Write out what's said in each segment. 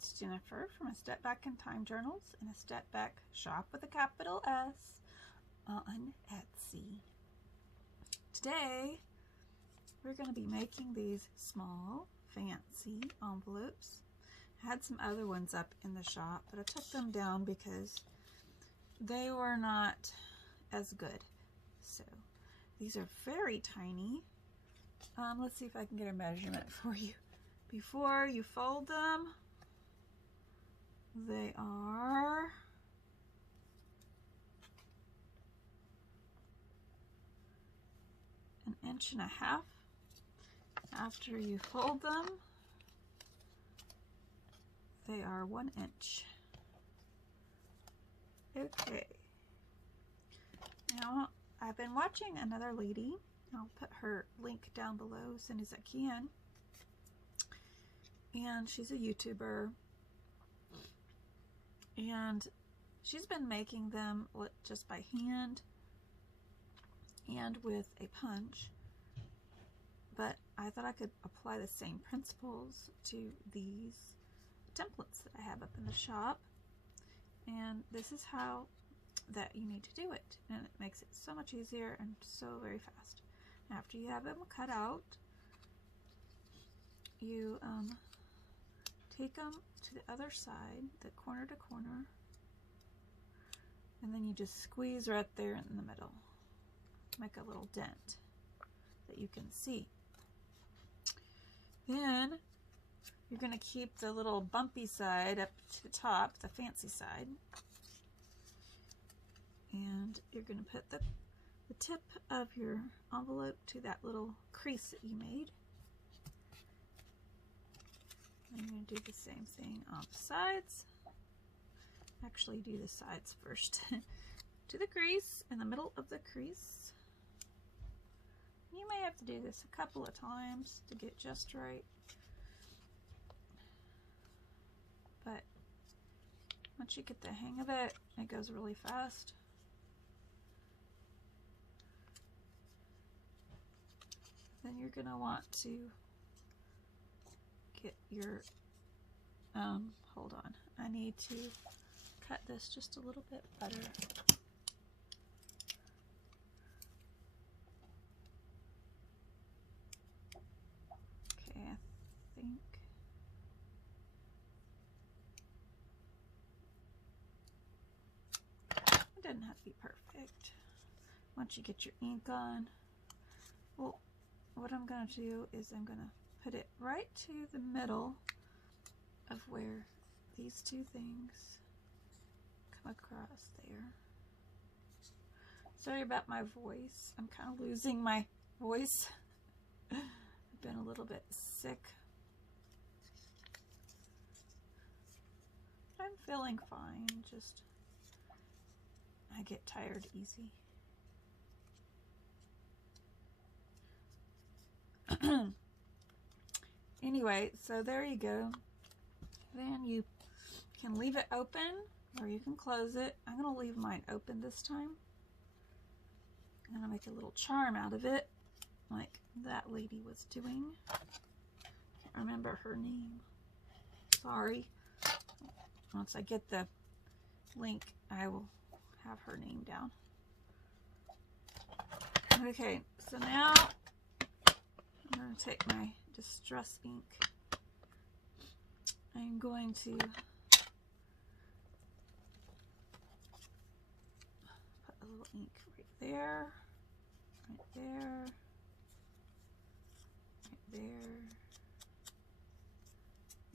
it's Jennifer from A Step Back in Time Journals and A Step Back Shop with a capital S on Etsy. Today we're going to be making these small fancy envelopes. I had some other ones up in the shop, but I took them down because they were not as good. So these are very tiny. Let's see if I can get a measurement for you. Before you fold them, they are an inch and a half. After you fold them, they are 1 inch. Okay. Now, I've been watching another lady. I'll put her link down below as soon as I can. And she's a YouTuber. And she's been making them just by hand and with a punch. But I thought I could apply the same principles to these templates that I have up in the shop. And this is how that you need to do it. And it makes it so much easier and so very fast. After you have them cut out, you take them to the other side, the corner to corner, and then you just squeeze right there in the middle. Make a little dent that you can see. Then you're going to keep the little bumpy side up to the top, the fancy side, and you're going to put the tip of your envelope to that little crease that you made. And you're going to do the same thing on the sides. Actually, do the sides first. To the crease, in the middle of the crease. You may have to do this a couple of times to get just right. But once you get the hang of it, it goes really fast. Then you're going to want to get your, hold on, I need to cut this just a little bit better. Okay, I think. It doesn't have to be perfect. Once you get your ink on, well, what I'm going to do is I'm going to put it right to the middle of where these two things come across there. Sorry about my voice. I'm kind of losing my voice. I've been a little bit sick. But I'm feeling fine. Just, I get tired easy. Anyway, so there you go. Then you can leave it open or you can close it. I'm going to leave mine open this time. I'm going to make a little charm out of it like that lady was doing. Can't remember her name. Sorry. Once I get the link, I will have her name down. Okay, so now I'm going to take my Distress ink. I'm going to put a little ink right there, right there, right there,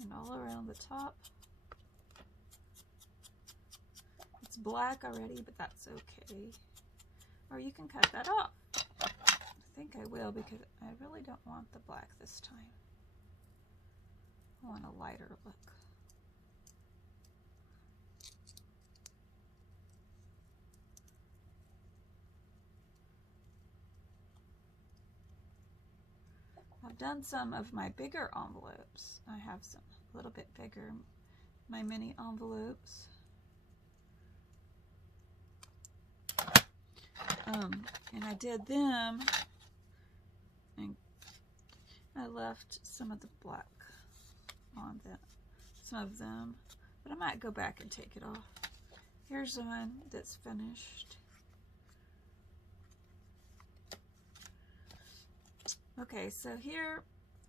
and all around the top. It's black already, but that's okay. Or you can cut that off. I think I will because I really don't want the black this time. I want a lighter look. I've done some of my bigger envelopes. I have some a little bit bigger, my mini envelopes. And I did them and I left some of the black on the some of them, but I might go back and take it off. Here's the one that's finished. Okay, so here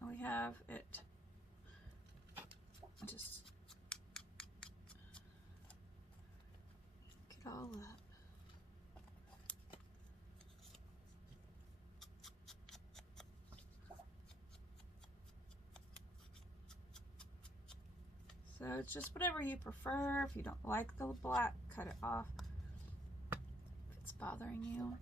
we have it. Just get all up. So it's just whatever you prefer. If you don't like the black, cut it off if it's bothering you.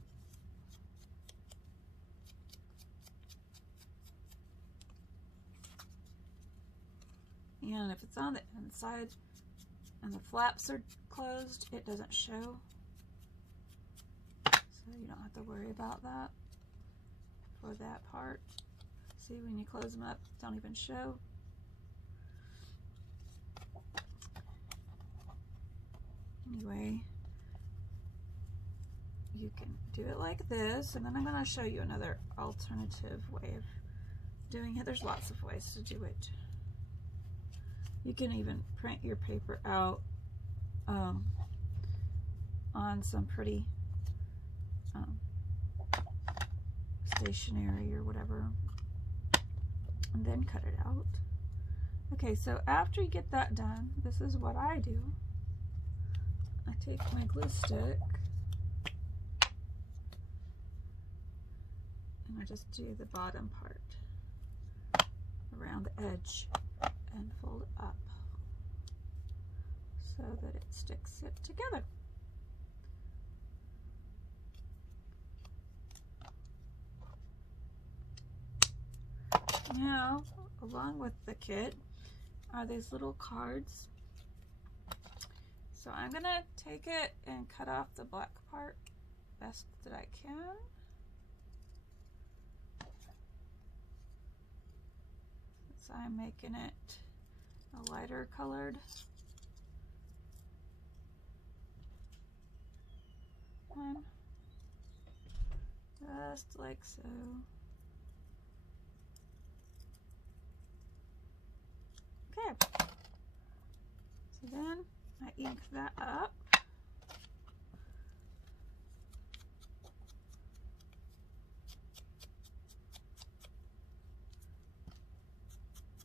And if it's on the inside and the flaps are closed, it doesn't show. So you don't have to worry about that for that part. See, when you close them up, they don't even show. Anyway, you can do it like this, and then I'm going to show you another alternative way of doing it. There's lots of ways to do it. You can even print your paper out on some pretty stationery or whatever, and then cut it out. Okay, so after you get that done, this is what I do. I take my glue stick and I just do the bottom part around the edge and fold it up so that it sticks it together. Now, along with the kit are these little cards. So I'm gonna take it and cut off the black part best that I can. So I'm making it a lighter colored one, just like so. Okay, so then I ink that up.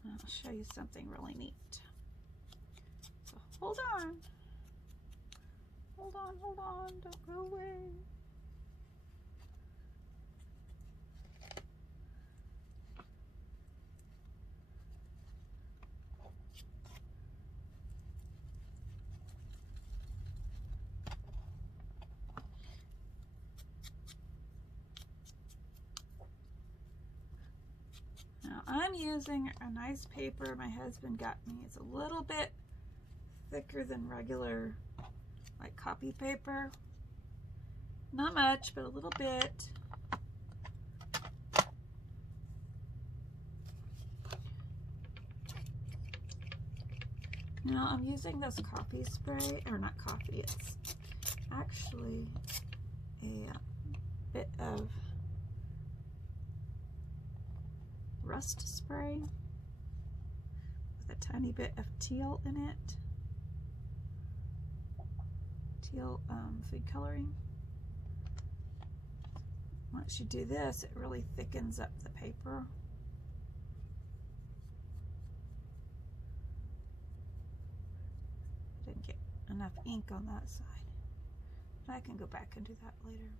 I'll show you something really neat. So hold on. Hold on, hold on, don't go away. Now I'm using a nice paper my husband got me. It's a little bit thicker than regular like copy paper. Not much, but a little bit. Now I'm using this coffee spray, or not coffee, it's actually a bit of rust spray with a tiny bit of teal in it. Teal food coloring. Once you do this, it really thickens up the paper. I didn't get enough ink on that side, but I can go back and do that later.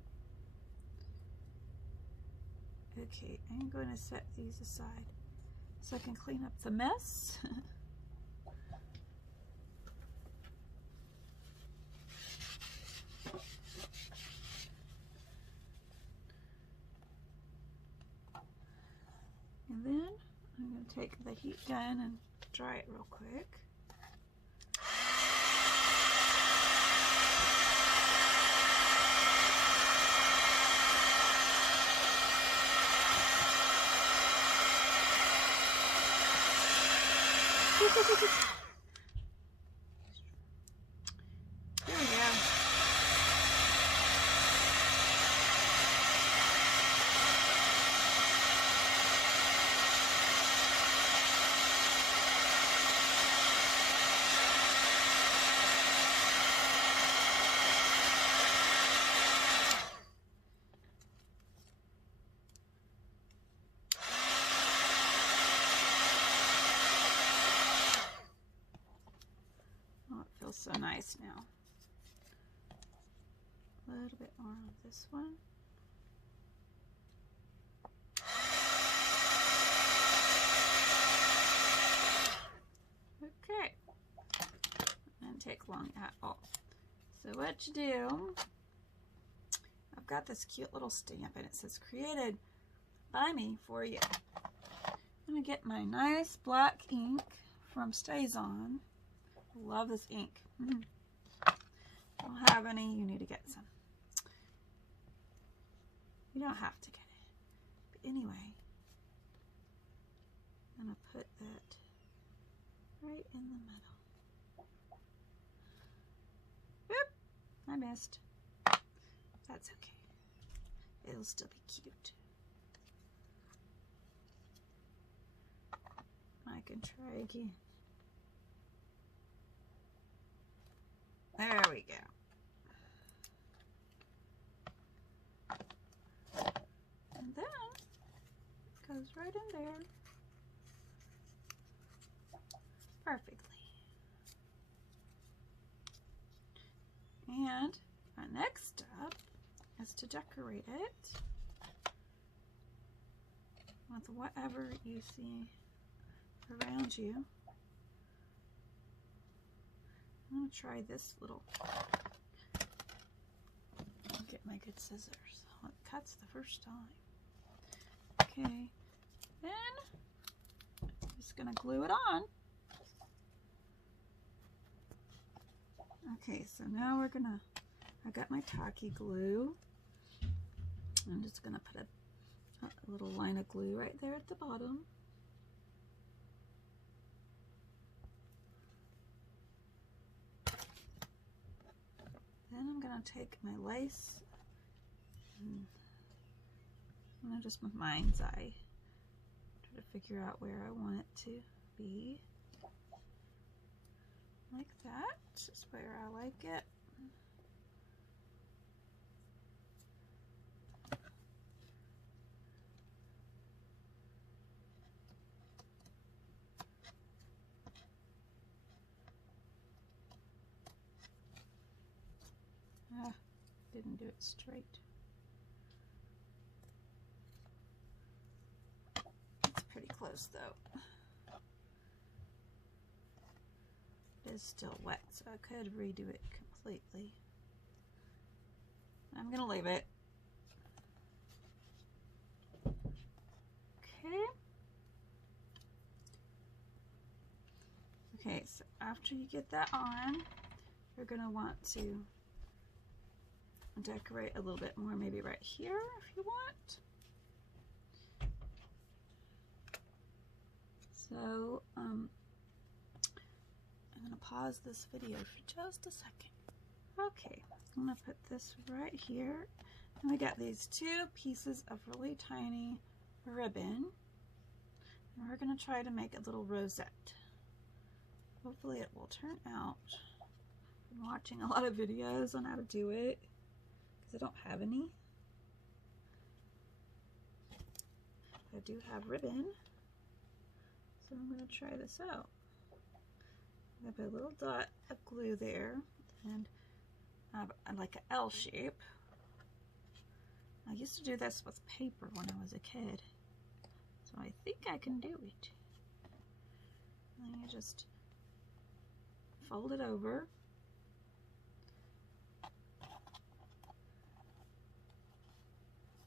Okay, I'm going to set these aside so I can clean up the mess. And then I'm going to take the heat gun and dry it real quick. There we go. Feels so nice now. A little bit more on this one. Okay. Doesn't take long at all. So what you do, I've got this cute little stamp and it says created by me for you. I'm gonna get my nice black ink from Stays On. Love this ink. Don't have any, you need to get some. You don't have to get it. But anyway, I'm gonna put that right in the middle. Whoop, I missed. That's okay. It'll still be cute. I can try again. There we go. And then it goes right in there perfectly. And our next step is to decorate it with whatever you see around you. I'm going to try this little, get my good scissors. It cuts the first time. Okay, then I'm just going to glue it on. Okay, so now we're going to, I got my tacky glue. I'm just going to put a little line of glue right there at the bottom. Then I'm going to take my lace and I'm going to just with mind's eye try to figure out where I want it to be. Like that. Just where I like it. Didn't do it straight. It's pretty close though. It is still wet, so I could redo it completely. I'm gonna leave it. Okay. Okay, so after you get that on, you're gonna want to decorate a little bit more, maybe right here if you want. So I'm gonna pause this video for just a second. Okay, I'm gonna put this right here, and we got these two pieces of really tiny ribbon, and we're gonna try to make a little rosette. Hopefully it will turn out. I've been watching a lot of videos on how to do it because I don't have any. I do have ribbon, so I'm going to try this out. I have a little dot of glue there, and I have like an L shape. I used to do this with paper when I was a kid, so I think I can do it. And then you just fold it over.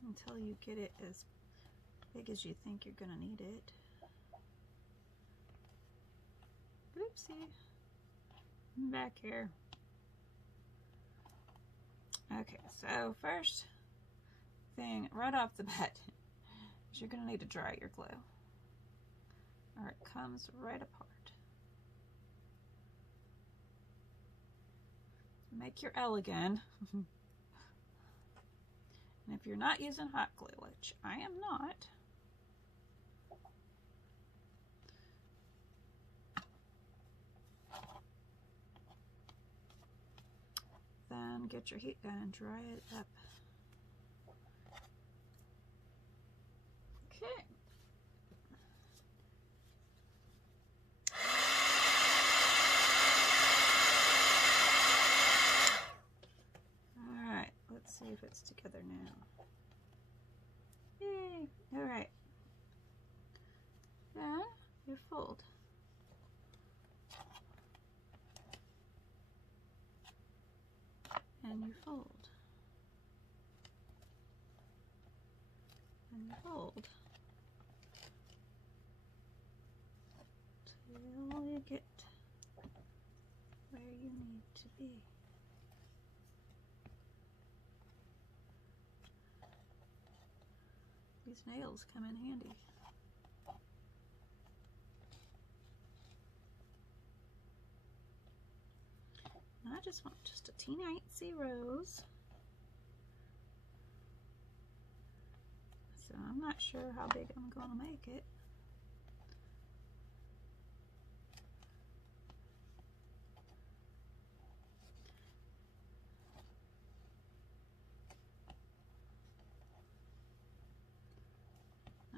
Until you get it as big as you think you're gonna need it. Oopsie. I'm back here. Okay, so first thing right off the bat is you're gonna need to dry your glue, or it comes right apart. Make your L again. And if you're not using hot glue, which I am not, then get your heat gun and dry it up. Okay. together now. Yay! All right. Then you fold. And you fold. And you fold. Till you get where you need to be. These nails come in handy. And I just want just a teeny-itsy rose. So I'm not sure how big I'm going to make it.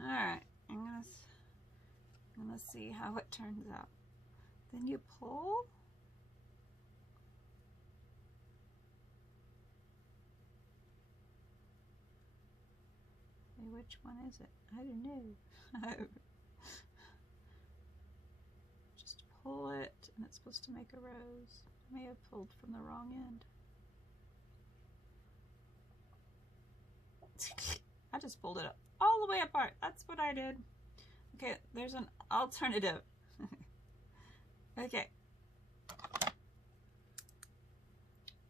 Alright, I'm gonna see how it turns out. Then you pull. Hey, which one is it? I don't know. Just pull it, and it's supposed to make a rose. I may have pulled from the wrong end. I just pulled it up all the way apart. That's what I did. Okay, there's an alternative. Okay.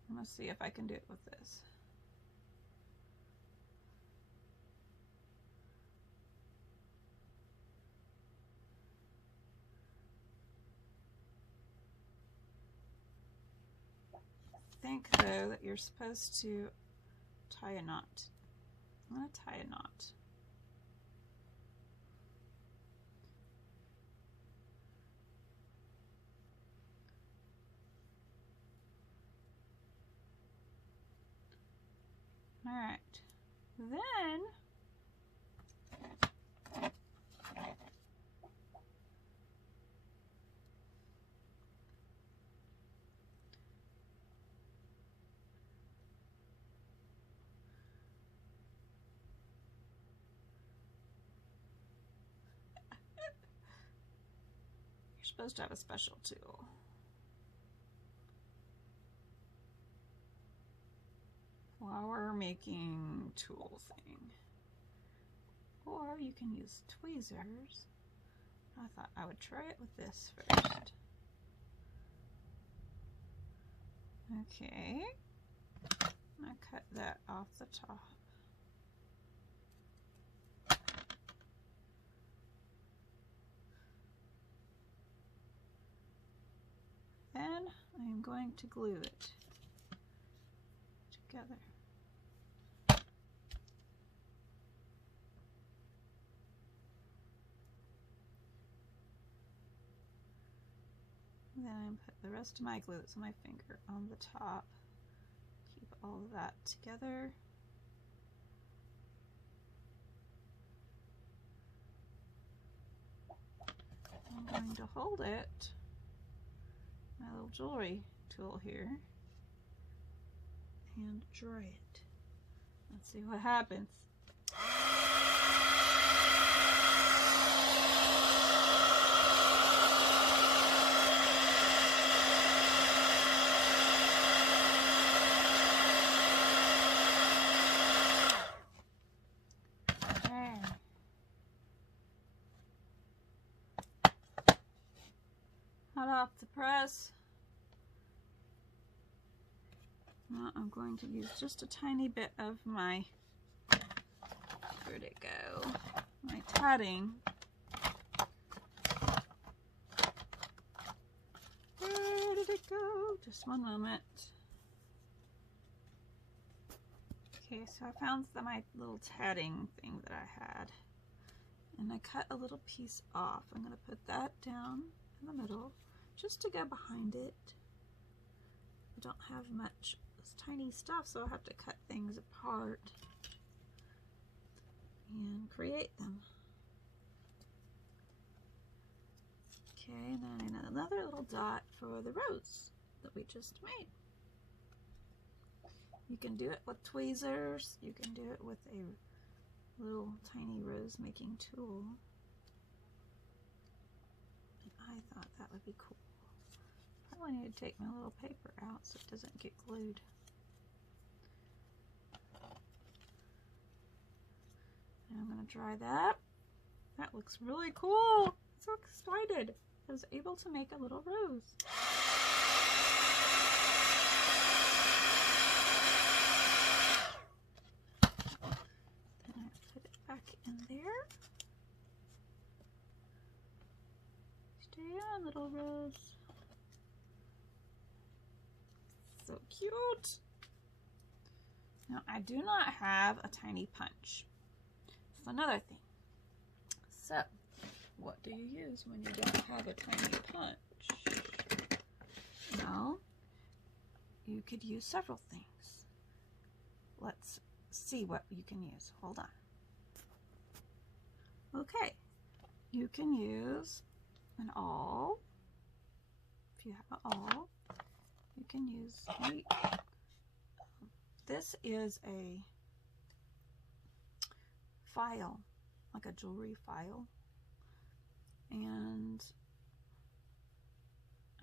I'm gonna see if I can do it with this. I think though that you're supposed to tie a knot. I'm gonna tie a knot. All right, then you're supposed to have a special tool. Flower making tool thing. Or you can use tweezers. I thought I would try it with this first. Okay. I cut that off the top. Then I'm going to glue it together. Then I put the rest of my glue that's on my finger on the top. Keep all of that together. I'm going to hold it, my little jewelry tool here, and dry it. Let's see what happens. Hot off the press. Now I'm going to use just a tiny bit of my, where'd it go? My tatting. Where did it go? Just one moment. Okay, so I found my little tatting thing that I had. And I cut a little piece off. I'm going to put that down in the middle just to go behind it. I don't have much this tiny stuff, so I'll have to cut things apart and create them. Okay, and then another little dot for the rose that we just made. You can do it with tweezers. You can do it with a little tiny rose making tool. And I thought that would be cool. Probably need to take my little paper out so it doesn't get glued. And I'm going to dry that. That looks really cool. I'm so excited. I was able to make a little rose. Then I put it back in there. Stay on, little rose. So cute. Now I do not have a tiny punch. That's another thing. So, what do you use when you don't have a tiny punch? Well, you could use several things. Let's see what you can use. Hold on. Okay, you can use an awl. If you have an awl, you can use this is a file, like a jewelry file, and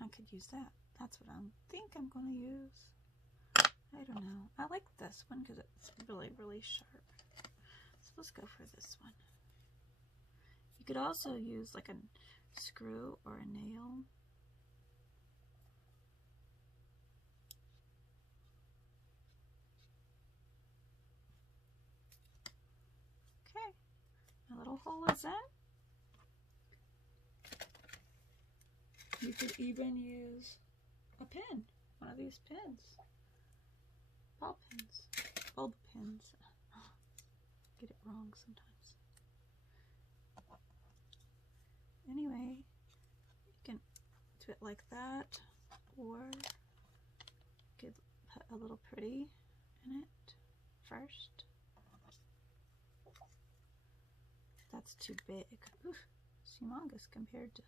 I could use that. That's what I think I'm going to use. I don't know. I like this one because it's really, really sharp. So let's go for this one. You could also use like a screw or a nail. Okay, my little hole is in. You could even use a pin, one of these pins, ball pins, bulb pins. Get it wrong sometimes. Anyway, you can do it like that, or you could put a little pretty in it first. That's too big. Oof, it's humongous compared to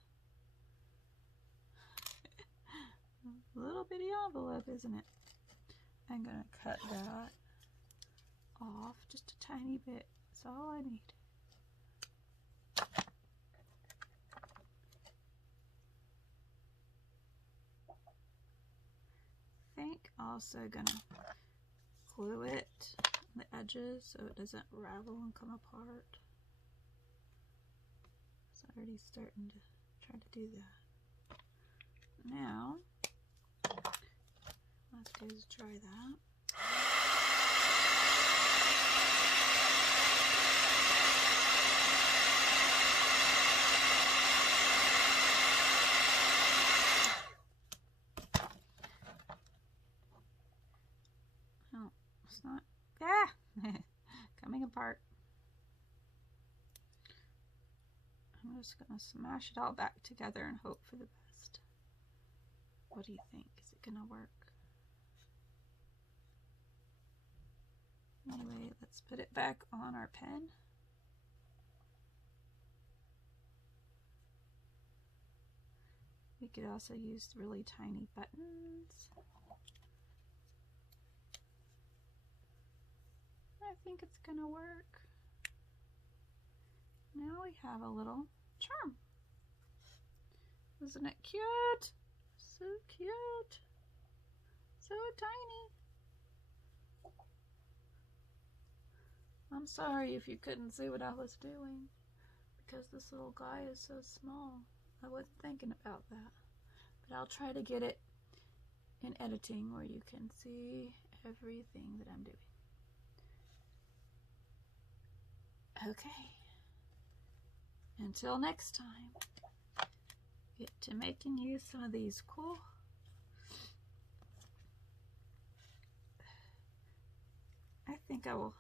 a little bitty envelope, isn't it? I'm gonna cut that off just a tiny bit. That's all I need. I think also gonna glue it on the edges so it doesn't ravel and come apart. It's already starting to try to do that. Now, let's do is try that. Oh, it's not, coming apart. I'm just gonna smash it all back together and hope for the best. What do you think? Is it gonna work? Anyway, let's put it back on our pen. We could also use really tiny buttons. I think it's gonna work. Now we have a little charm. Isn't it cute? So cute. So tiny. I'm sorry if you couldn't see what I was doing because this little guy is so small. I wasn't thinking about that. But I'll try to get it in editing where you can see everything that I'm doing. Okay. Until next time, get to making you some of these cool I think I will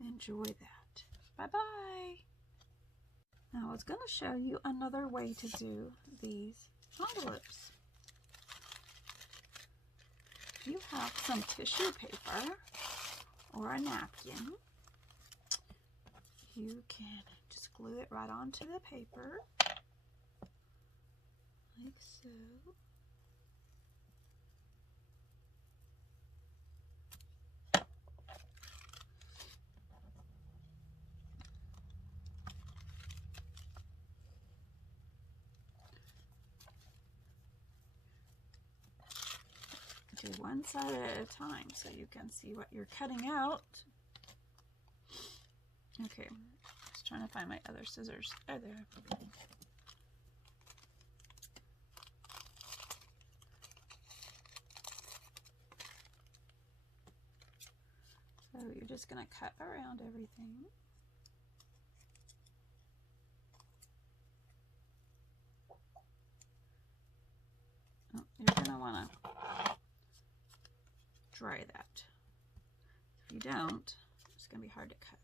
enjoy that. Bye-bye. Now I was going to show you another way to do these envelopes. If you have some tissue paper or a napkin, you can just glue it right onto the paper, like so. do one side at a time so you can see what you're cutting out. Okay, just trying to find my other scissors. Oh, there. So you're just going to cut around everything. Oh, you're going to want to dry that. If you don't, it's going to be hard to cut.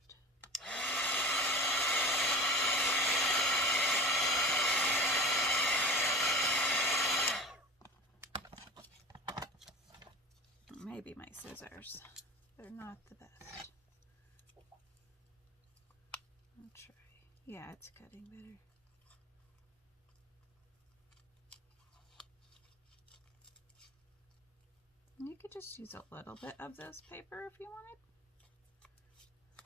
Maybe my scissors. They're not the best. I'll try. Yeah, it's cutting better. And you could just use a little bit of this paper if you wanted.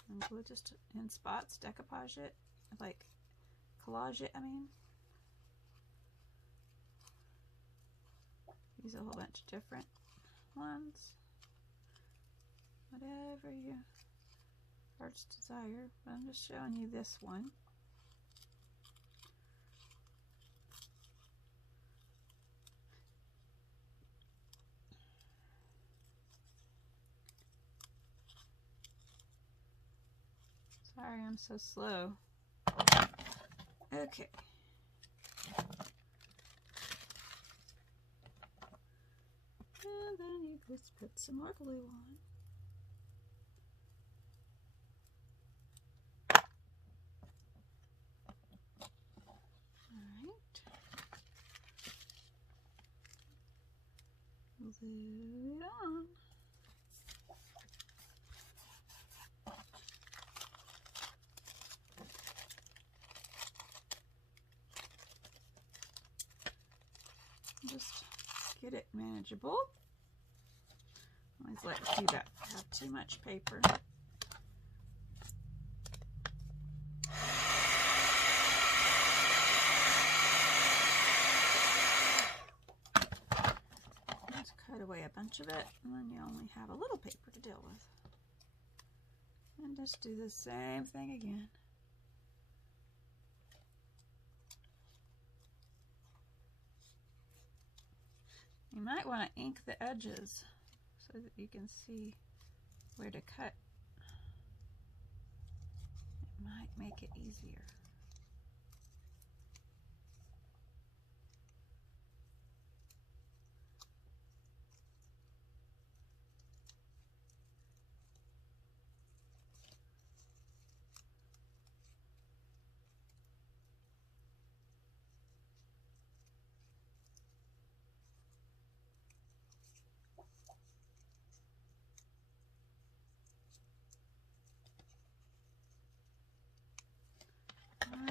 And glue it just in spots, decoupage it, like collage it, I mean. Use a whole bunch of different ones. Whatever your heart's desire. But I'm just showing you this one. Sorry, I'm so slow. Okay. And then you just put some more glue on. Alright. Glue it on. Just get it manageable. Always like to do that. Have too much paper. Just cut away a bunch of it, and then you only have a little paper to deal with. And just do the same thing again. You might want to ink the edges so that you can see where to cut. It might make it easier.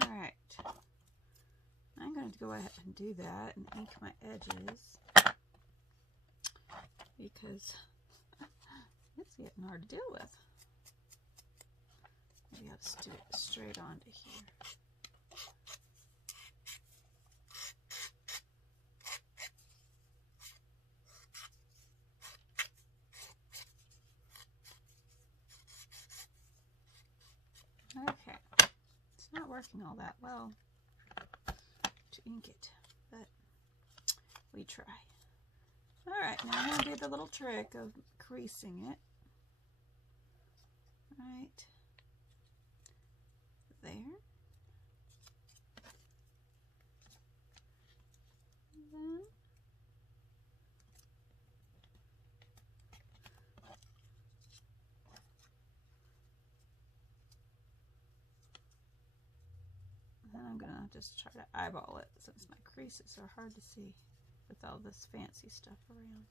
Alright, I'm going to go ahead and do that and ink my edges because it's getting hard to deal with. Maybe I'll just do it straight onto here. Okay, it's not working all that well to ink it, but we try. Alright, now I'm going to do the little trick of creasing it. Right there. And then I'm going to just try to eyeball it since my creases are hard to see with all this fancy stuff around.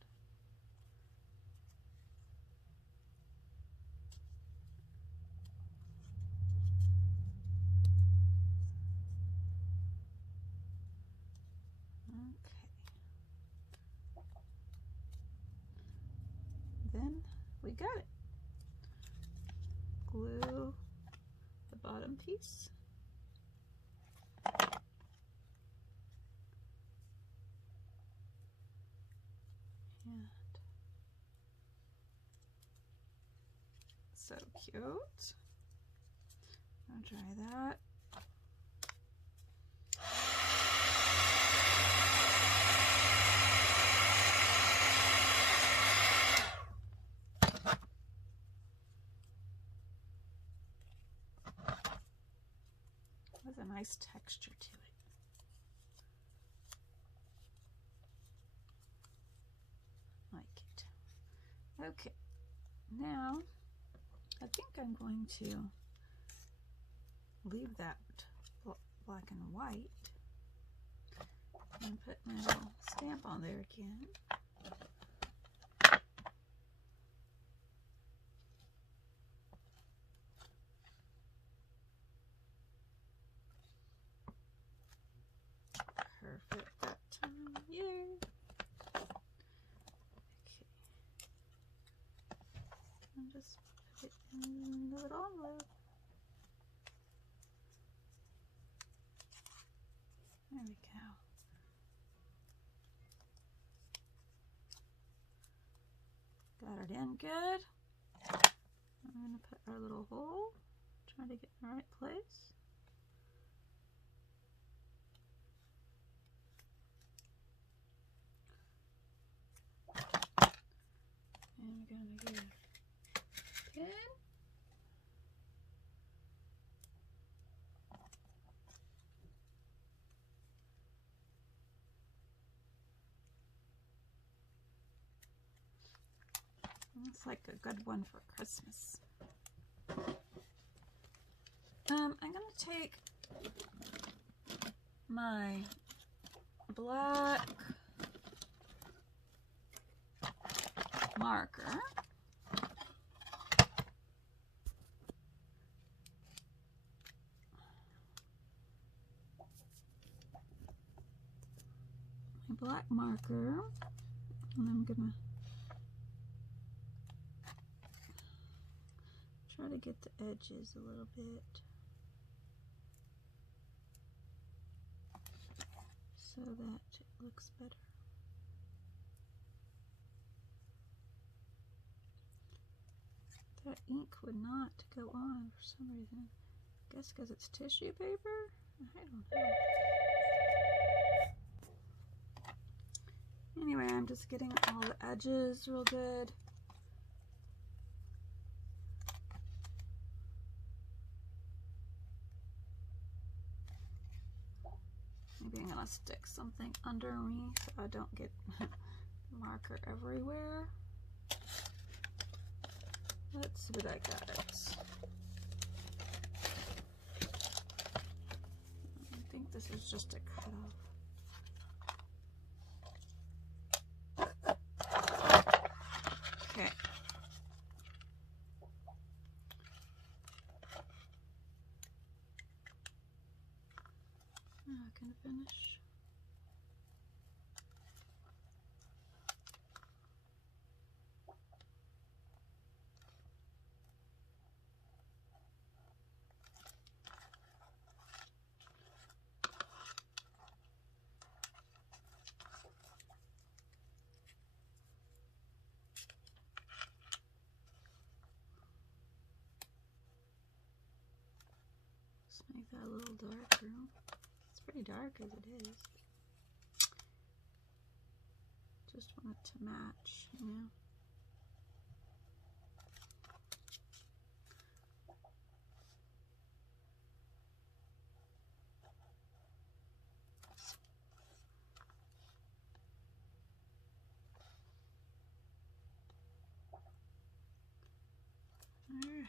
Okay. Then we got it. Glue the bottom piece. And cute. I'll try that. Has a nice texture to it. Like it. Okay, now I think I'm going to leave that black and white and put my little stamp on there again. Perfect that time. Yay! Okay. And just put it in the little envelope. There we go. Got it in good. I'm going to put our little hole. Try to get in the right place. And we're going to get a pin. Looks like a good one for Christmas. I'm going to take my black marker and I'm gonna try to get the edges a little bit so that it looks better. That ink would not go on for some reason. I guess because it's tissue paper? I don't know. Anyway, I'm just getting all the edges real good. Maybe I'm gonna stick something underneath so I don't get marker everywhere. Let's see what I got. I think this is just a cutoff. Okay. Now I can finish. Make that a little darker. It's pretty dark as it is. Just want it to match, you know. All right.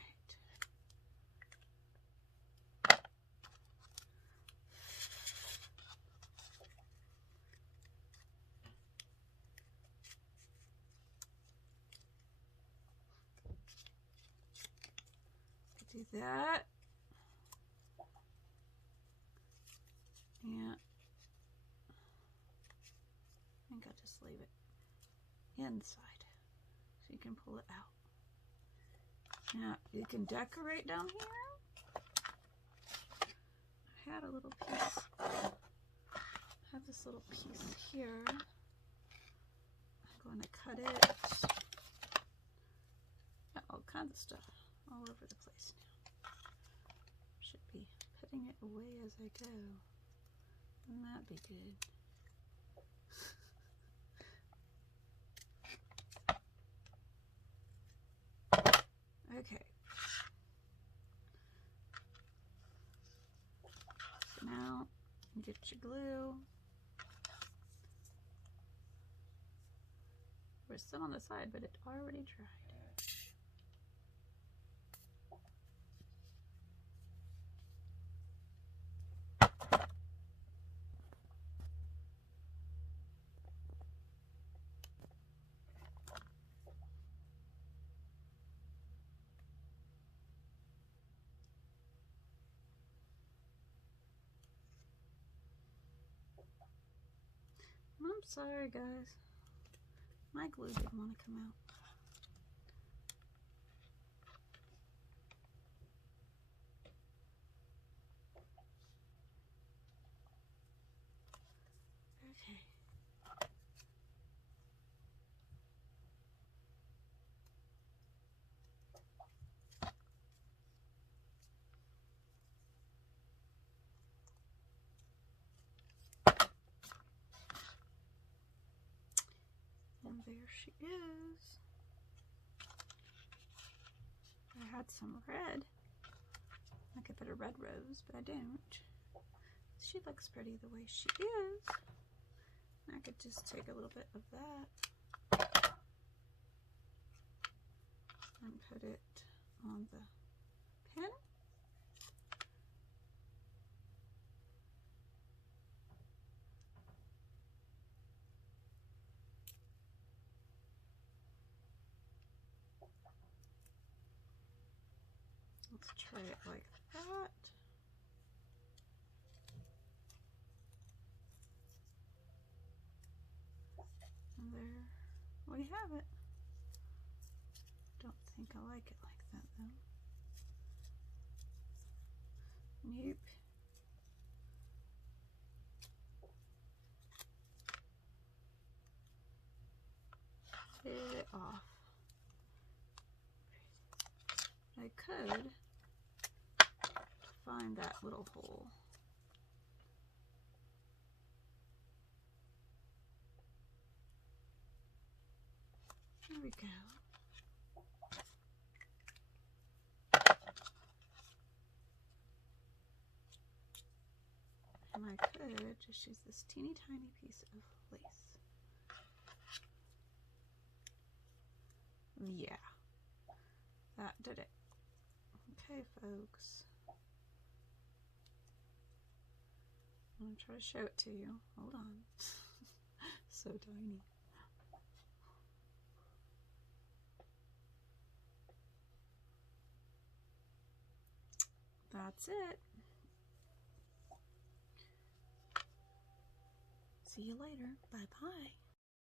Do that, and I think I'll just leave it inside so you can pull it out. Now you can decorate down here. I had a little piece. I have this little piece here. I'm going to cut it. Got all kinds of stuff. all over the place now. Should be putting it away as I go. Wouldn't that be good? Okay. So now you get your glue. There's some on the side, but it already dried. I'm sorry, guys. My glue didn't want to come out. Okay. And there she is. I had some red. I could put a red rose, but I don't. She looks pretty the way she is. I could just take a little bit of that and put it on the pin. Let's try it like that. And there we have it. Don't think I like it like that though. Nope. Get it off. I could find that little hole. There we go. And I could just use this teeny tiny piece of lace. Yeah, that did it. Okay, folks. I'm gonna try to show it to you. Hold on. So tiny. That's it. See you later. Bye-bye.